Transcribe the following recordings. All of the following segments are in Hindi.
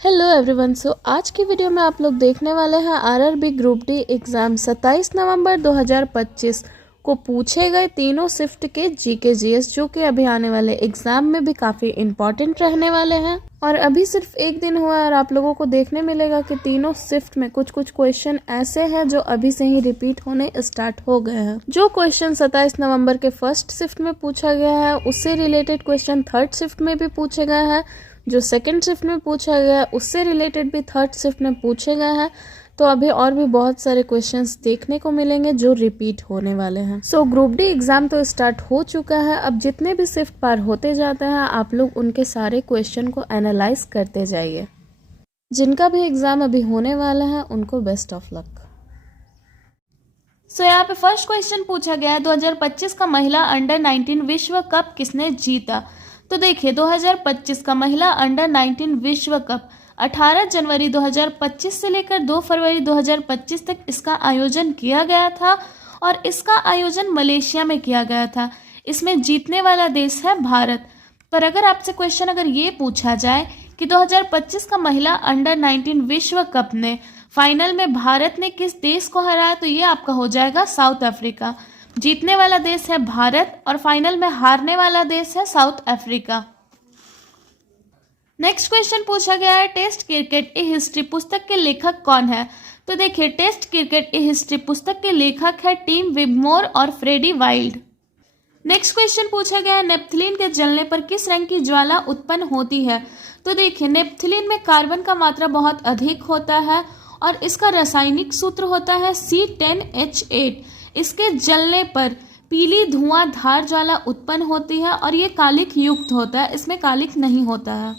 Hello everyone. आज की वीडियो में आप लोग देखने वाले हैं आरआरबी ग्रुप डी एग्ज़ाम 27 नवंबर 2025 को पूछे गए तीनों शिफ्ट के जीके जीएस, जो कि अभी आने वाले एग्ज़ाम में भी काफ़ी इम्पॉर्टेंट रहने वाले हैं। और अभी सिर्फ एक दिन हुआ है और आप लोगों को देखने मिलेगा कि तीनों शिफ्ट में कुछ कुछ क्वेश्चन ऐसे हैं जो अभी से ही रिपीट होने स्टार्ट हो गए हैं। जो क्वेश्चन 27 नवंबर के फर्स्ट शिफ्ट में पूछा गया है उससे रिलेटेड क्वेश्चन थर्ड शिफ्ट में भी पूछे गए हैं। जो सेकंड शिफ्ट में पूछा गया उससे रिलेटेड भी थर्ड शिफ्ट में पूछे गए हैं। तो अभी और भी बहुत सारे क्वेश्चंस देखने को मिलेंगे जो रिपीट होने वाले हैं। ग्रुप डी एग्जाम तो स्टार्ट हो चुका है। अब जितने भी शिफ्ट पार होते जाते हैं आप लोग उनके सारे क्वेश्चन को एनालाइज करते जाइए। जिनका भी एग्जाम अभी होने वाला है उनको बेस्ट ऑफ लक। यहाँ पे फर्स्ट क्वेश्चन पूछा गया है 2025 का महिला अंडर 19 विश्व कप किसने जीता। तो देखिए 2025 का महिला अंडर 19 विश्व कप 18 जनवरी 2025 से लेकर 2 फरवरी 2025 तक इसका आयोजन किया गया था और इसका आयोजन मलेशिया में किया गया था। इसमें जीतने वाला देश है भारत। पर अगर आपसे क्वेश्चन अगर ये पूछा जाए कि 2025 का महिला अंडर 19 विश्व कप ने फाइनल में भारत ने किस देश को हराया, तो ये आपका हो जाएगा साउथ अफ्रीका। जीतने वाला देश है भारत और फाइनल में हारने वाला देश है साउथ अफ्रीका। नेक्स्ट क्वेश्चन पूछा गया है टेस्ट क्रिकेट ए हिस्ट्री पुस्तक के लेखक कौन है। तो देखिए टेस्ट क्रिकेट ए हिस्ट्री पुस्तक के लेखक है टिम विबमोर और फ्रेडी वाइल्ड। नेक्स्ट क्वेश्चन पूछा गया है नेप्थलीन के जलने पर किस रंग की ज्वाला उत्पन्न होती है। तो देखिए नेप्थलीन में कार्बन का मात्रा बहुत अधिक होता है और इसका रासायनिक सूत्र होता है C10H8। इसके जलने पर पीली धुआंधार ज्वाला उत्पन्न होती है और ये कालिक युक्त होता है, इसमें कालिक नहीं होता है।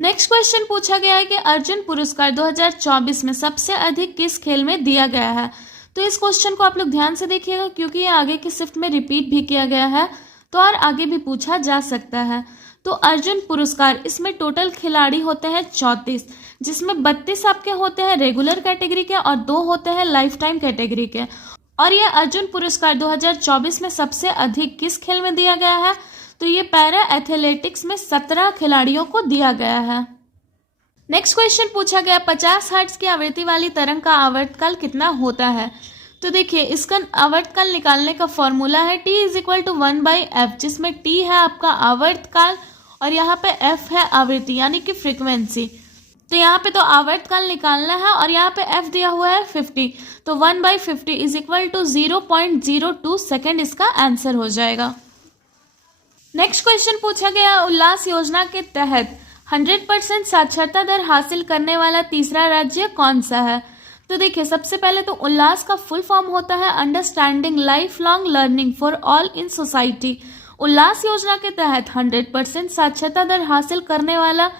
नेक्स्ट क्वेश्चन पूछा गया है कि अर्जुन पुरस्कार 2024 में सबसे अधिक किस खेल में दिया गया है। तो इस क्वेश्चन को आप लोग ध्यान से देखिएगा क्योंकि ये आगे की शिफ्ट में रिपीट भी किया गया है तो और आगे भी पूछा जा सकता है। तो अर्जुन पुरस्कार इसमें टोटल खिलाड़ी होते हैं 34, जिसमें 32 आपके होते हैं रेगुलर कैटेगरी के और 2 होते हैं लाइफ टाइम कैटेगरी के। और ये अर्जुन पुरस्कार 2024 में सबसे अधिक किस खेल में दिया गया है। तो ये पैरा एथलेटिक्स में 17 खिलाड़ियों को दिया गया है। नेक्स्ट क्वेश्चन पूछा गया 50 हर्ट्ज की आवृत्ति वाली तरंग का आवर्तकाल कितना होता है। तो देखिए इसका आवर्तकाल निकालने का फॉर्मूला है T = 1/f, जिसमें T है आपका आवर्तकाल और यहाँ पे F है आवृत्ति यानी कि फ्रीक्वेंसी। तो यहाँ पे तो आवर्तकाल निकालना है और यहाँ पे F दिया हुआ है 50, तो 1/50 = 0.02 सेकेंड इसका आंसर हो जाएगा। नेक्स्ट क्वेश्चन पूछा गया उल्लास योजना के तहत 100% साक्षरता दर हासिल करने वाला तीसरा राज्य कौन सा है। तो देखिए सबसे पहले तो उल्लास का फुल फॉर्म होता है understanding lifelong learning for all in society. Ullas योजना के तहत 100% साक्षरता दर हासिल करने वाला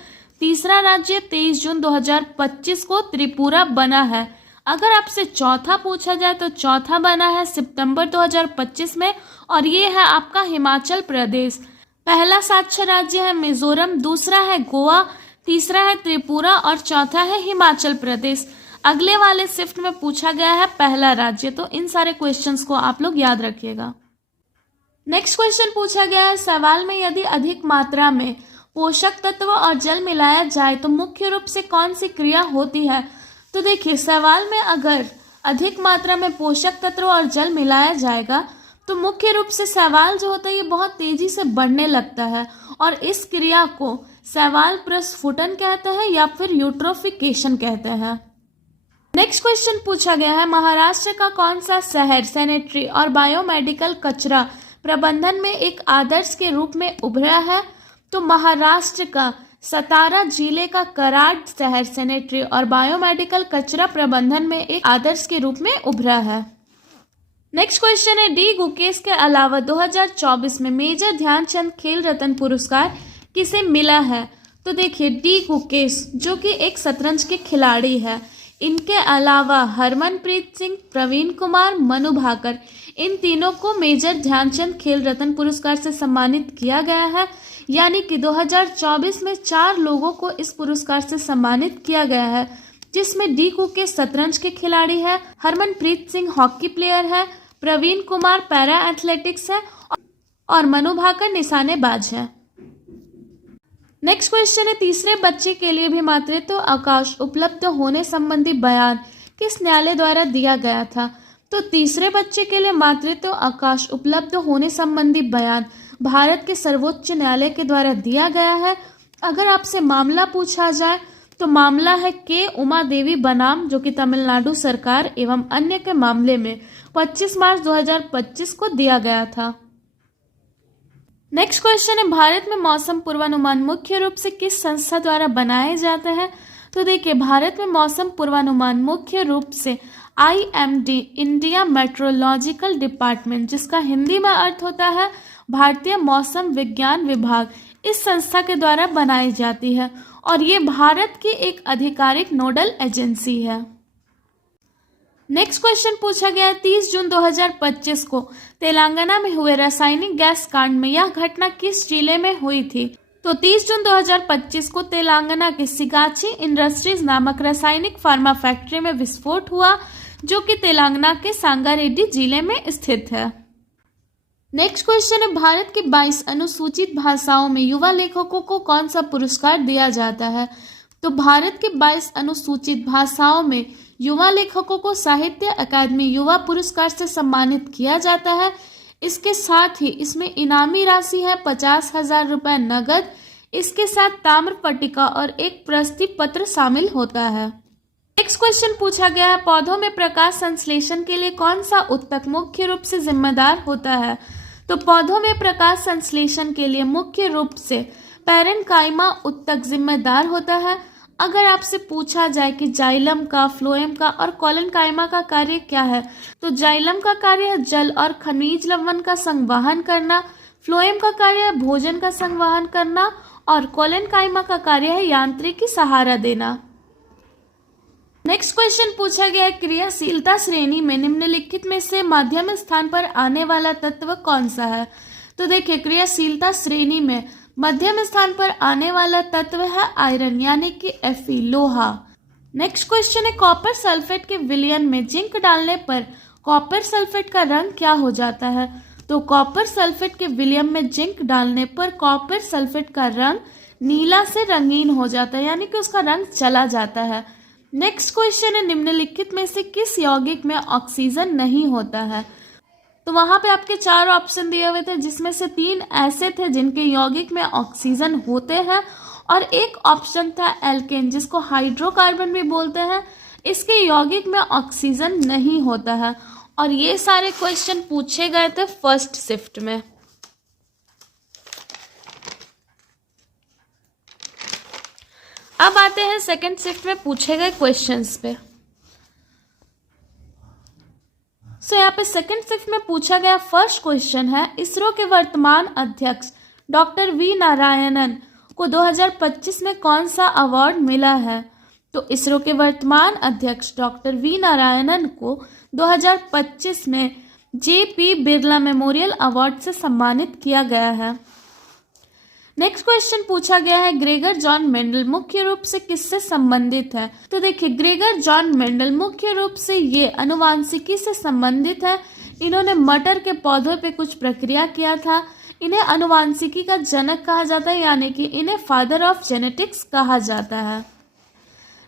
तीसरा राज्य 23 जून 2025 को त्रिपुरा बना है। अगर आपसे चौथा पूछा जाए तो चौथा बना है सितंबर 2025 में और ये है आपका हिमाचल प्रदेश। पहला साक्षर राज्य है मिजोरम, दूसरा है गोवा, तीसरा है त्रिपुरा और चौथा है हिमाचल प्रदेश। अगले वाले शिफ्ट में पूछा गया है पहला राज्य, तो इन सारे क्वेश्चंस को आप लोग याद रखिएगा। नेक्स्ट क्वेश्चन पूछा गया है सवाल में यदि अधिक मात्रा में पोषक तत्व और जल मिलाया जाए तो मुख्य रूप से कौन सी क्रिया होती है। तो देखिए सवाल में अगर अधिक मात्रा में पोषक तत्व और जल मिलाया जाएगा तो मुख्य रूप से शैवाल जो होता है ये बहुत तेजी से बढ़ने लगता है और इस क्रिया को शैवाल प्रस्फुटन कहते हैं या फिर यूट्रोफिकेशन कहते हैं। नेक्स्ट क्वेश्चन पूछा गया है महाराष्ट्र का कौन सा शहर सैनिटरी और बायोमेडिकल कचरा प्रबंधन में एक आदर्श के रूप में उभरा है। तो महाराष्ट्र का सतारा जिले का कराड शहर सैनिटरी और बायोमेडिकल कचरा प्रबंधन में एक आदर्श के रूप में उभरा है। नेक्स्ट क्वेश्चन है डी गुकेश के अलावा 2024 में मेजर ध्यानचंद खेल रत्न पुरस्कार किसे मिला है। तो देखिए डी गुकेश जो कि एक शतरंज के खिलाड़ी है, इनके अलावा हरमनप्रीत सिंह, प्रवीण कुमार, मनु भाकर, इन तीनों को मेजर ध्यानचंद खेल रत्न पुरस्कार से सम्मानित किया गया है। यानी कि 2024 में 4 लोगों को इस पुरस्कार से सम्मानित किया गया है, जिसमें डी गुकेश शतरंज के खिलाड़ी है, हरमनप्रीत सिंह हॉकी प्लेयर है, प्रवीण कुमार पैरा एथलेटिक्स है और मनु भाकर निशानेबाज है। नेक्स्ट क्वेश्चन है, तीसरे बच्चे के लिए भी मातृत्व अवकाश उपलब्ध होने संबंधी बयान किस न्यायालय द्वारा दिया गया था? तो तीसरे बच्चे के लिए मातृत्व अवकाश उपलब्ध होने संबंधी बयान भारत के सर्वोच्च न्यायालय के द्वारा दिया गया है। अगर आपसे मामला पूछा जाए तो मामला है के उमा देवी बनाम, जो कि तमिलनाडु सरकार एवं अन्य के मामले में 25 मार्च 2025 को दिया गया था। नेक्स्ट क्वेश्चन है, भारत में मौसम पूर्वानुमान मुख्य रूप से किस संस्था द्वारा बनाए जाते हैं? तो देखिए, भारत में मौसम पूर्वानुमान मुख्य रूप से IMD इंडिया मेट्रोलॉजिकल डिपार्टमेंट, जिसका हिंदी में अर्थ होता है भारतीय मौसम विज्ञान विभाग, इस संस्था के द्वारा बनाई जाती है और ये भारत की एक आधिकारिक नोडल एजेंसी है। नेक्स्ट क्वेश्चन पूछा गया है, 30 जून 2025 को तेलंगाना में हुए रासायनिक गैस कांड में यह घटना किस जिले में हुई थी? तो 30 जून 2025 को तेलंगाना के सिगाची इंडस्ट्रीज नामक रासायनिक फार्मा फैक्ट्री में विस्फोट हुआ, जो कि तेलंगाना के संगारेड्डी जिले में स्थित है। नेक्स्ट क्वेश्चन है, भारत के 22 अनुसूचित भाषाओं में युवा लेखकों को कौन सा पुरस्कार दिया जाता है? तो भारत के 22 अनुसूचित भाषाओं में युवा लेखकों को साहित्य अकादमी युवा पुरस्कार से सम्मानित किया जाता है। इसके साथ ही इसमें इनामी राशि है 50,000 रुपये नगद, इसके साथ ताम्र पट्टिका और एक प्रशस्ति पत्र शामिल होता है। नेक्स्ट क्वेश्चन पूछा गया है, पौधों में प्रकाश संश्लेषण के लिए कौन सा ऊतक मुख्य रूप से जिम्मेदार होता है? तो पौधों में प्रकाश संश्लेषण के लिए मुख्य रूप से पैरेन्काइमा ऊतक जिम्मेदार होता है। अगर आपसे पूछा जाए कि जाइलम का, फ्लोएम का और कोलेनकाइमा का कार्य क्या है, तो जाइलम का कार्य है जल और खनिज लवण का संवहन करना, फ्लोएम का कार्य है भोजन का संवहन करना और कोलेनकाइमा का कार्य है यांत्रिकी सहारा देना। नेक्स्ट क्वेश्चन पूछा गया है, क्रियाशीलता श्रेणी में निम्नलिखित में से मध्यम स्थान पर आने वाला तत्व कौन सा है? तो देखिए, क्रियाशीलता श्रेणी में मध्यम स्थान पर आने वाला तत्व है आयरन, यानी कि Fe, लोहा। नेक्स्ट क्वेश्चन है, कॉपर सल्फेट के विलयन में जिंक डालने पर कॉपर सल्फेट का रंग क्या हो जाता है? तो कॉपर सल्फेट के विलयन में जिंक डालने पर कॉपर सल्फेट का रंग नीला से रंगीन हो जाता है, यानी कि उसका रंग चला जाता है। नेक्स्ट क्वेश्चन है, निम्नलिखित में से किस यौगिक में ऑक्सीजन नहीं होता है? तो वहां पे आपके 4 ऑप्शन दिए हुए थे, जिसमें से 3 ऐसे थे जिनके यौगिक में ऑक्सीजन होते हैं और एक ऑप्शन था एल्केन, जिसको हाइड्रोकार्बन भी बोलते हैं, इसके यौगिक में ऑक्सीजन नहीं होता है। और ये सारे क्वेश्चन पूछे गए थे फर्स्ट शिफ्ट में। अब आते हैं सेकंड शिफ्ट में पूछे गए क्वेश्चंस पे। यहाँ पे सेकंड शिफ्ट में पूछा गया फर्स्ट क्वेश्चन है, इसरो के वर्तमान अध्यक्ष डॉक्टर वी नारायणन को 2025 में कौन सा अवार्ड मिला है? तो इसरो के वर्तमान अध्यक्ष डॉक्टर वी नारायणन को 2025 में JP बिरला मेमोरियल अवार्ड से सम्मानित किया गया है। नेक्स्ट क्वेश्चन पूछा गया है, ग्रेगर जॉन मेंडल मुख्य रूप से किससे संबंधित है? तो देखिए, ग्रेगर जॉन मेंडल मुख्य रूप से ये अनुवांशिकी से संबंधित है। इन्होंने मटर के पौधों पे कुछ प्रक्रिया किया था। इन्हें अनुवांशिकी का जनक कहा जाता है, यानी कि इन्हें फादर ऑफ जेनेटिक्स कहा जाता है।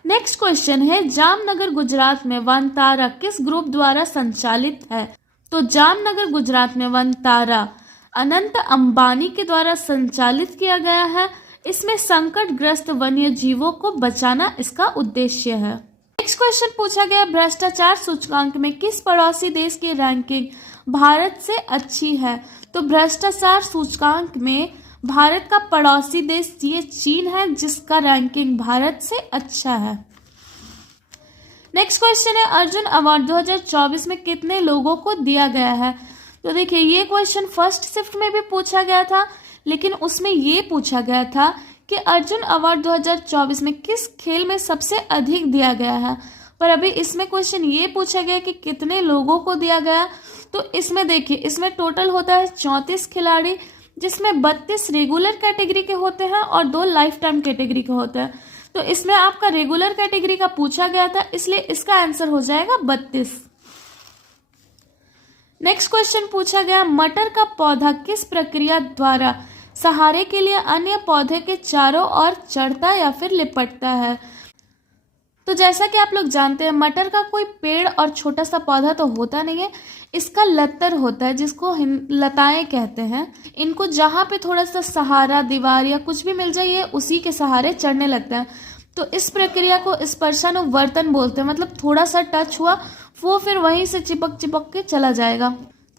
नेक्स्ट क्वेश्चन है, जामनगर गुजरात में वनतारा किस ग्रुप द्वारा संचालित है? तो जामनगर गुजरात में वनतारा अनंत अंबानी के द्वारा संचालित किया गया है। इसमें संकटग्रस्त वन्य जीवों को बचाना इसका उद्देश्य है। नेक्स्ट क्वेश्चन पूछा गया, भ्रष्टाचार सूचकांक में किस पड़ोसी देश की रैंकिंग भारत से अच्छी है? तो भ्रष्टाचार सूचकांक में भारत का पड़ोसी देश ये चीन है, जिसका रैंकिंग भारत से अच्छा है। नेक्स्ट क्वेश्चन है, अर्जुन अवार्ड 2024 में कितने लोगों को दिया गया है? तो देखिए, ये क्वेश्चन फर्स्ट शिफ्ट में भी पूछा गया था, लेकिन उसमें ये पूछा गया था कि अर्जुन अवार्ड 2024 में किस खेल में सबसे अधिक दिया गया है। पर अभी इसमें क्वेश्चन ये पूछा गया कि कितने लोगों को दिया गया। तो इसमें देखिए, इसमें टोटल होता है 34 खिलाड़ी, जिसमें 32 रेगुलर कैटेगरी के होते हैं और 2 लाइफ टाइम कैटेगरी के होते हैं। तो इसमें आपका रेगुलर कैटेगरी का पूछा गया था, इसलिए इसका आंसर हो जाएगा 32। नेक्स्ट क्वेश्चन पूछा गया, मटर का पौधा किस प्रक्रिया द्वारा सहारे के लिए अन्य पौधे के चारों ओर चढ़ता या फिर लिपटता है। तो जैसा कि आप लोग जानते हैं, मटर का कोई पेड़ और छोटा सा पौधा तो होता नहीं है, इसका लत्तर होता है जिसको लताएं कहते हैं। इनको जहाँ पे थोड़ा सा सहारा, दीवार या कुछ भी मिल जाए, ये उसी के सहारे चढ़ने लगता है। तो इस प्रक्रिया को स्पर्शानुवर्तन बोलते हैं, मतलब थोड़ा सा टच हुआ वो फिर वहीं से चिपक चिपक के चला जाएगा।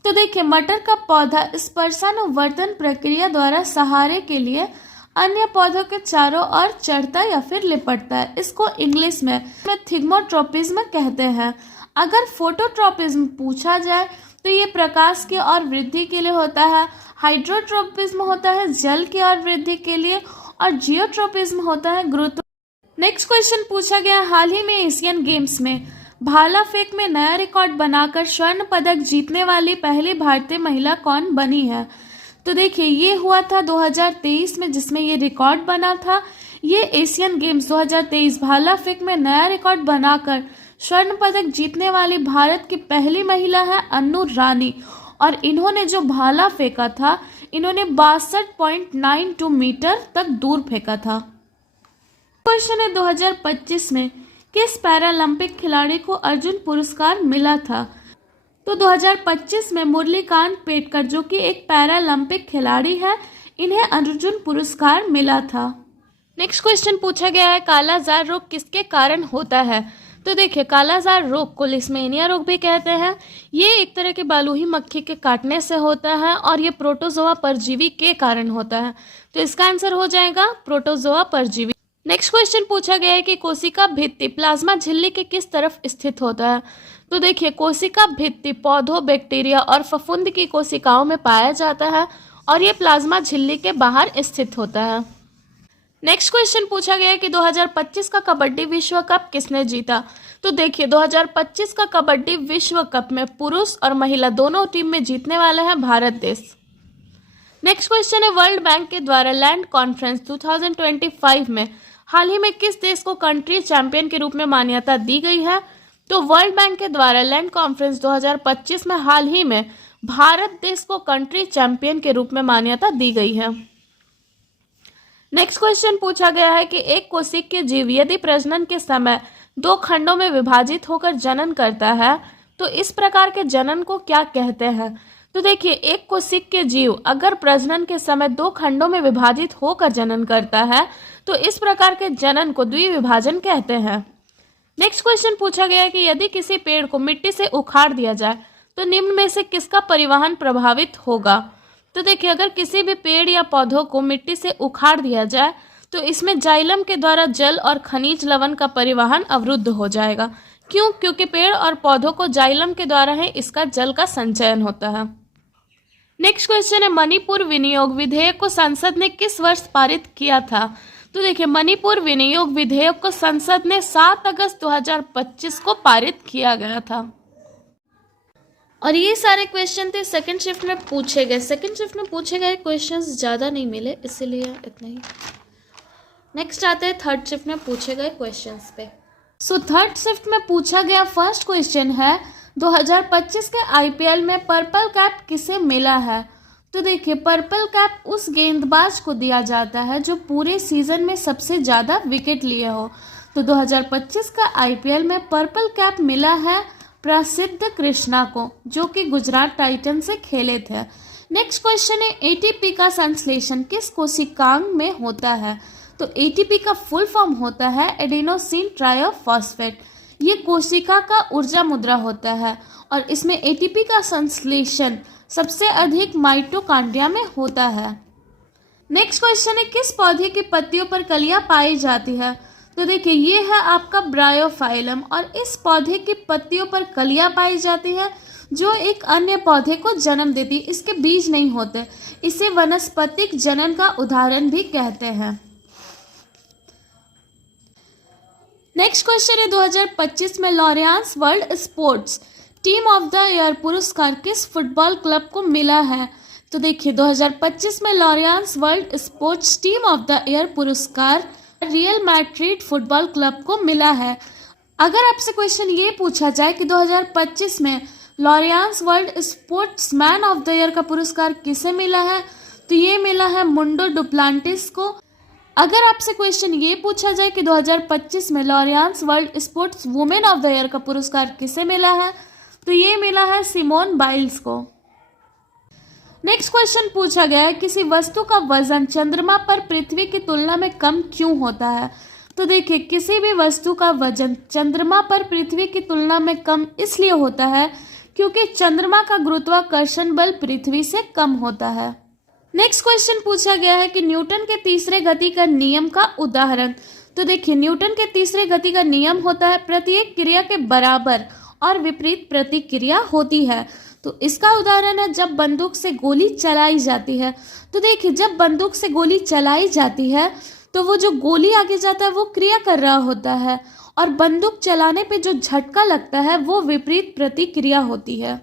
तो देखिए, मटर का पौधा स्पर्शानुवर्तन प्रक्रिया द्वारा सहारे के लिए अन्य पौधों के चारों ओर चढ़ता या फिर लिपटता है। इसको इंग्लिश में थिग्मोट्रोपिज्म कहते हैं। अगर फोटोट्रोपिज्म पूछा जाए तो ये प्रकाश की और वृद्धि के लिए होता है। हाइड्रोट्रोपिज्म होता है जल की और वृद्धि के लिए, और जियोट्रोपिज्म होता है गुरुत्व। नेक्स्ट क्वेश्चन पूछा गया, हाल ही में एशियन गेम्स में भाला फेंक में नया रिकॉर्ड बनाकर स्वर्ण पदक जीतने वाली पहली भारतीय महिला कौन बनी है? तो देखिए, ये हुआ था 2023 में, जिसमें ये रिकॉर्ड बना था। ये एशियन गेम्स 2023 भाला फेंक में नया रिकॉर्ड बनाकर स्वर्ण पदक जीतने वाली भारत की पहली महिला है अन्नू रानी, और इन्होंने जो भाला फेंका था, इन्होंने 62.92 मीटर तक दूर फेंका था। क्वेश्चन है, 2025 में किस पैरालंपिक खिलाड़ी को अर्जुन पुरस्कार मिला था? तो 2025 में मुरलीकांत पेटकर, जो कि एक पैरालंपिक खिलाड़ी है, इन्हें अर्जुन पुरस्कार मिला था। नेक्स्ट क्वेश्चन पूछा गया है, कालाजार रोग किसके कारण होता है? तो देखिए, कालाजार रोग को लिस्मेनिया रोग भी कहते हैं। ये एक तरह की बालूही मक्खी के काटने से होता है और ये प्रोटोजोआ परजीवी के कारण होता है। तो इसका आंसर हो जाएगा प्रोटोजोआ परजीवी। नेक्स्ट क्वेश्चन पूछा गया है कि कोशिका भित्ति प्लाज्मा झिल्ली के किस तरफ स्थित होता है? तो देखिए, कोशिका भित्ति पौधों, बैक्टीरिया और फफूंद की कोशिकाओं में पाया जाता है और ये प्लाज्मा झिल्ली के बाहर स्थित होता है। नेक्स्ट क्वेश्चन पूछा गया है कि 2025 का कबड्डी विश्व कप किसने जीता? तो देखिए, 2025 का कबड्डी विश्व कप में पुरुष और महिला दोनों टीम में जीतने वाले हैं भारत देश। नेक्स्ट क्वेश्चन है, वर्ल्ड बैंक के द्वारा लैंड कॉन्फ्रेंस 2025 में हाल ही में किस देश को कंट्री चैंपियन के रूप में मान्यता दी गई है? तो वर्ल्ड बैंक के द्वारा लैंड कॉन्फ्रेंस 2025 में हाल ही में भारत देश को कंट्री चैंपियन के रूप में मान्यता दी गई है। नेक्स्ट क्वेश्चन पूछा गया है कि एक कोशिकीय जीव यदि प्रजनन के समय 2 खंडों में विभाजित होकर जनन करता है तो इस प्रकार के जनन को क्या कहते हैं? तो देखिए, एक कोशिकीय जीव अगर प्रजनन के समय 2 खंडों में विभाजित होकर जनन करता है तो इस प्रकार के जनन को द्विविभाजन कहते हैं। नेक्स्ट क्वेश्चन पूछा गया है कि यदि किसी पेड़ को मिट्टी से उखाड़ दिया जाए तो निम्न में से किसका परिवहन प्रभावित होगा? तो देखिए, अगर किसी भी पेड़ या पौधों को मिट्टी से उखाड़ दिया जाए तो इसमें जाइलम के द्वारा जल और खनिज लवण का परिवहन अवरुद्ध हो जाएगा। क्यों? क्योंकि पेड़ और पौधों को जाइलम के द्वारा ही इसका जल का संचयन होता है। नेक्स्ट क्वेश्चन है, मणिपुर विनियोग विधेयक को संसद ने किस वर्ष पारित किया था? तो देखिए, मणिपुर विनियोग विधेयक को संसद ने 7 अगस्त 2025 को पारित किया गया था। और ये सारे क्वेश्चन थे सेकंड शिफ्ट में पूछे गए। सेकंड शिफ्ट में पूछे गए क्वेश्चंस ज़्यादा नहीं मिले, इसीलिए इतना ही। नेक्स्ट आते हैं थर्ड शिफ्ट में पूछे गए क्वेश्चंस पे। सो थर्ड शिफ्ट में पूछा गया फर्स्ट क्वेश्चन है, 2025 के आईपीएल में पर्पल कैप किसे मिला है? तो देखिए, पर्पल कैप उस गेंदबाज को दिया जाता है जो पूरे सीजन में सबसे ज़्यादा विकेट लिए हो। तो 2025 का आईपीएल में पर्पल कैप मिला है प्रसिद्ध कृष्णा को, जो कि गुजरात टाइटन से खेले थे। नेक्स्ट क्वेश्चन है, एटीपी का संश्लेषण किस कोशिकांग में होता है? तो एटीपी का फुल फॉर्म होता है एडेनोसिन ट्राइफॉस्फेट। ये कोशिका का ऊर्जा मुद्रा होता है और इसमें एटीपी का संश्लेषण सबसे अधिक माइटोकॉन्ड्रिया में होता है। नेक्स्ट क्वेश्चन है, किस पौधे की पत्तियों पर कलियां पाई जाती है? तो देखिए, ये है आपका ब्रायोफाइलम और इस पौधे की पत्तियों पर कलियां पाई जाती है जो एक अन्य पौधे को जन्म देती है। इसके बीज नहीं होते, इसे वनस्पतिक जनन का उदाहरण भी कहते हैं। नेक्स्ट क्वेश्चन है, 2025 में Laureus world sports team of the year पुरस्कार किस फुटबॉल क्लब को मिला है? तो देखिए, 2025 में Laureus world sports team of the year पुरस्कार रियल मैड्रिड फुटबॉल क्लब को मिला है। अगर आपसे क्वेश्चन ये पूछा जाए कि 2025 में Laureus world sports man of the year का पुरस्कार किसे मिला है, तो ये मिला है मुंडो डुप्लांटिस को। अगर आपसे क्वेश्चन ये पूछा जाए कि 2025 में Laureus world sports women of the year का पुरस्कार किसे मिला है, तो ये मिला है सिमोन बाइल्स को। नेक्स्ट क्वेश्चन पूछा गया है किसी वस्तु का वजन चंद्रमा पर पृथ्वी की तुलना में कम क्यों होता है। तो देखिए, किसी भी वस्तु का वजन चंद्रमा पर पृथ्वी की तुलना में कम इसलिए होता है क्योंकि चंद्रमा का गुरुत्वाकर्षण बल पृथ्वी से कम होता है। नेक्स्ट क्वेश्चन पूछा गया है कि न्यूटन के तीसरे गति का नियम का उदाहरण। तो देखिए, न्यूटन के तीसरे गति का नियम होता है प्रत्येक क्रिया के बराबर और विपरीत प्रतिक्रिया होती है। तो इसका उदाहरण है जब बंदूक से गोली चलाई जाती है। तो देखिए, जब बंदूक से गोली चलाई जाती है तो वो जो गोली आगे जाता है वो क्रिया कर रहा होता है, और बंदूक चलाने पे जो झटका लगता है वो विपरीत प्रतिक्रिया होती है।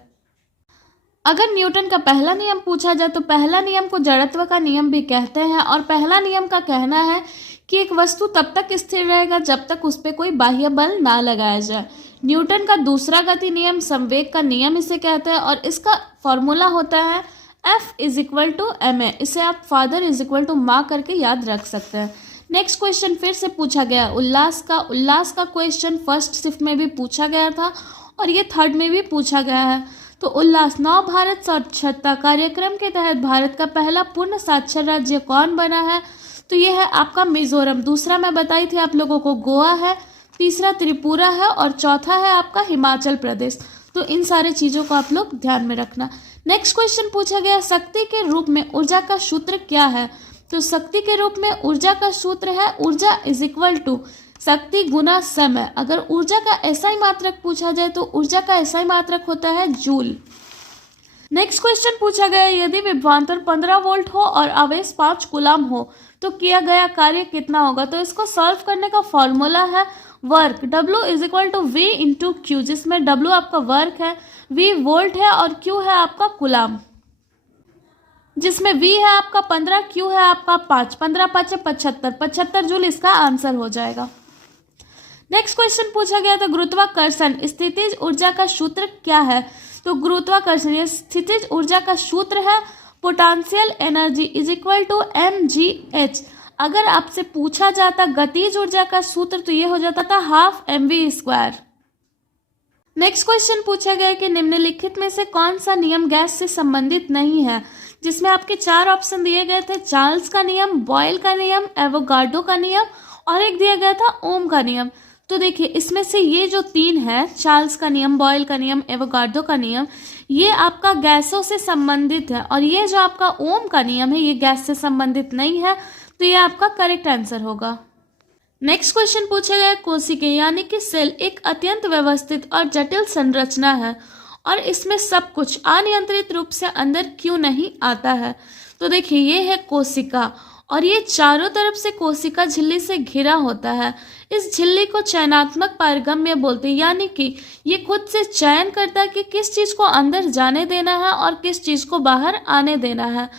अगर न्यूटन का पहला नियम पूछा जाए तो पहला नियम को जड़त्व का नियम भी कहते हैं, और पहला नियम का कहना है कि एक वस्तु तब तक स्थिर रहेगा जब तक उस पर कोई बाह्य बल ना लगाया जाए। न्यूटन का दूसरा गति नियम संवेग का नियम इसे कहते हैं, और इसका फॉर्मूला होता है F = ma। इसे आप फादर = माँ करके याद रख सकते हैं। नेक्स्ट क्वेश्चन फिर से पूछा गया उल्लास का क्वेश्चन फर्स्ट शिफ्ट में भी पूछा गया था और ये थर्ड में भी पूछा गया है। तो उल्लास नव भारत साक्षरता कार्यक्रम के तहत भारत का पहला पूर्ण साक्षर राज्य कौन बना है। तो ये है आपका मिजोरम। दूसरा मैं बताई थी आप लोगों को गोवा है, तीसरा त्रिपुरा है और चौथा है आपका हिमाचल प्रदेश। तो इन सारे चीज़ों को आप लोग ध्यान में रखना। नेक्स्ट क्वेश्चन पूछा गया शक्ति के रूप में ऊर्जा का सूत्र क्या है। तो शक्ति के रूप में ऊर्जा का सूत्र है ऊर्जा = शक्ति गुना समय। अगर ऊर्जा का SI मात्रक पूछा जाए तो ऊर्जा का SI मात्रक होता है जूल। नेक्स्ट क्वेश्चन पूछा गया यदि विभवांतर 15 वोल्ट हो और आवेश 5 कूलम हो तो किया गया कार्य कितना होगा। तो इसको सॉल्व करने का फॉर्मूला है वर्क W = V × Q, जिसमें W आपका वर्क है, V वोल्ट है और Q है आपका कूलम, जिसमें V है आपका 15, Q है आपका 5, 15 × 5 = 75 जूल इसका आंसर हो जाएगा। नेक्स्ट क्वेश्चन पूछा गया था गुरुत्वाकर्षण स्थितिज ऊर्जा का सूत्र क्या है। तो गुरुत्वाकर्षण या स्थितिज ऊर्जा का सूत्र है पोटेंशियल एनर्जी = mgh। अगर आपसे पूछा जाता गतिज ऊर्जा का सूत्र तो ये हो जाता था 12 mv²। नेक्स्ट क्वेश्चन पूछा गया कि निम्नलिखित में से कौन सा नियम गैस से संबंधित नहीं है, जिसमें आपके 4 ऑप्शन दिए गए थे चार्ल्स का नियम, बॉयल का नियम, एवोगाड्रो का नियम और एक दिया गया था ओम का नियम। तो देखिए, इसमें से ये जो 3 है चार्ल्स का नियम, बॉयल का नियम, एवोगाड्रो का नियम, ये आपका गैसों से संबंधित है, और ये जो आपका ओम का नियम है ये गैस से संबंधित नहीं है। तो ये आपका करेक्ट आंसर होगा। नेक्स्ट क्वेश्चन पूछा गया कोशिका यानी कि सेल एक अत्यंत व्यवस्थित और जटिल संरचना है और इसमें सब कुछ अनियंत्रित रूप से अंदर क्यों नहीं आता है। तो देखिए, ये है कोशिका और ये चारों तरफ से कोशिका झिल्ली से घिरा होता है। इस झिल्ली को चयनात्मक पारगम्य बोलते हैं, यानी कि ये खुद से चयन करता है कि किस चीज़ को अंदर जाने देना है और किस चीज़ को बाहर आने देना है।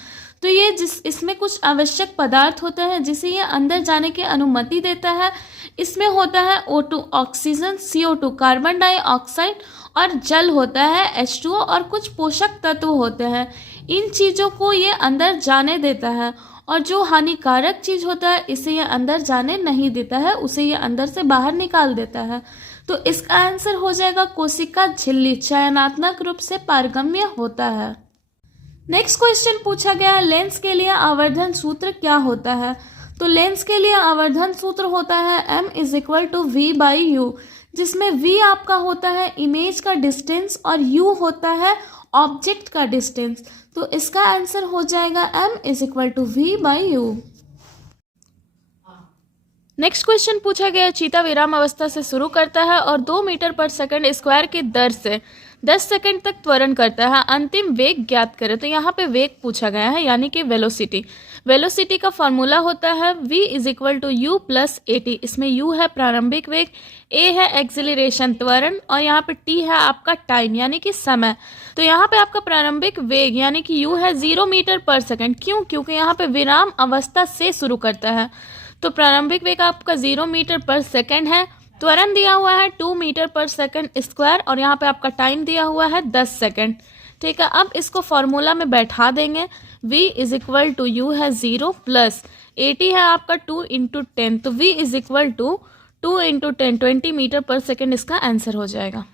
तो ये इसमें कुछ आवश्यक पदार्थ होता है जिसे ये अंदर जाने की अनुमति देता है। इसमें होता है O2 oxygen, CO2 carbon dioxide और जल होता है H2O और कुछ पोषक तत्व होते हैं। इन चीज़ों को ये अंदर जाने देता है और जो हानिकारक चीज़ होता है इसे ये अंदर जाने नहीं देता है, उसे ये अंदर से बाहर निकाल देता है। तो इसका आंसर हो जाएगा कोशिका झिल्ली चयनात्मक रूप से पारगम्य होता है। नेक्स्ट क्वेश्चन पूछा गया है लेंस के लिए आवर्धन सूत्र क्या होता है। तो लेंस के लिए आवर्धन सूत्र होता है m = v/u, जिसमें v आपका होता है इमेज का डिस्टेंस और u होता है ऑब्जेक्ट का डिस्टेंस। तो इसका आंसर हो जाएगा m = v/u। नेक्स्ट क्वेश्चन पूछा गया चीता विराम अवस्था से शुरू करता है और 2 मीटर/सेकंड स्क्वायर की दर से 10 सेकंड तक त्वरण करता है, अंतिम वेग ज्ञात करें। तो यहाँ पे वेग पूछा गया है यानी कि वेलोसिटी। वेलोसिटी का फॉर्मूला होता है v = u + at। इसमें u है प्रारंभिक वेग, a है एक्सिलरेशन त्वरण और यहाँ पे t है आपका टाइम यानी कि समय। तो यहाँ पे आपका प्रारंभिक वेग यानी कि u है 0 मीटर/सेकंड। क्यों? क्योंकि यहाँ पे विराम अवस्था से शुरू करता है। तो प्रारंभिक वेग आपका 0 मीटर/सेकंड है, त्वरण दिया हुआ है 2 मीटर/सेकंड स्क्वायर और यहाँ पे आपका टाइम दिया हुआ है 10 सेकंड। ठीक है, अब इसको फॉर्मूला में बैठा देंगे। v is equal to u है 0 प्लस 80 है आपका 2 इंटू 10, तो v is equal to 2 into 10 20 metre per second इसका आंसर हो जाएगा।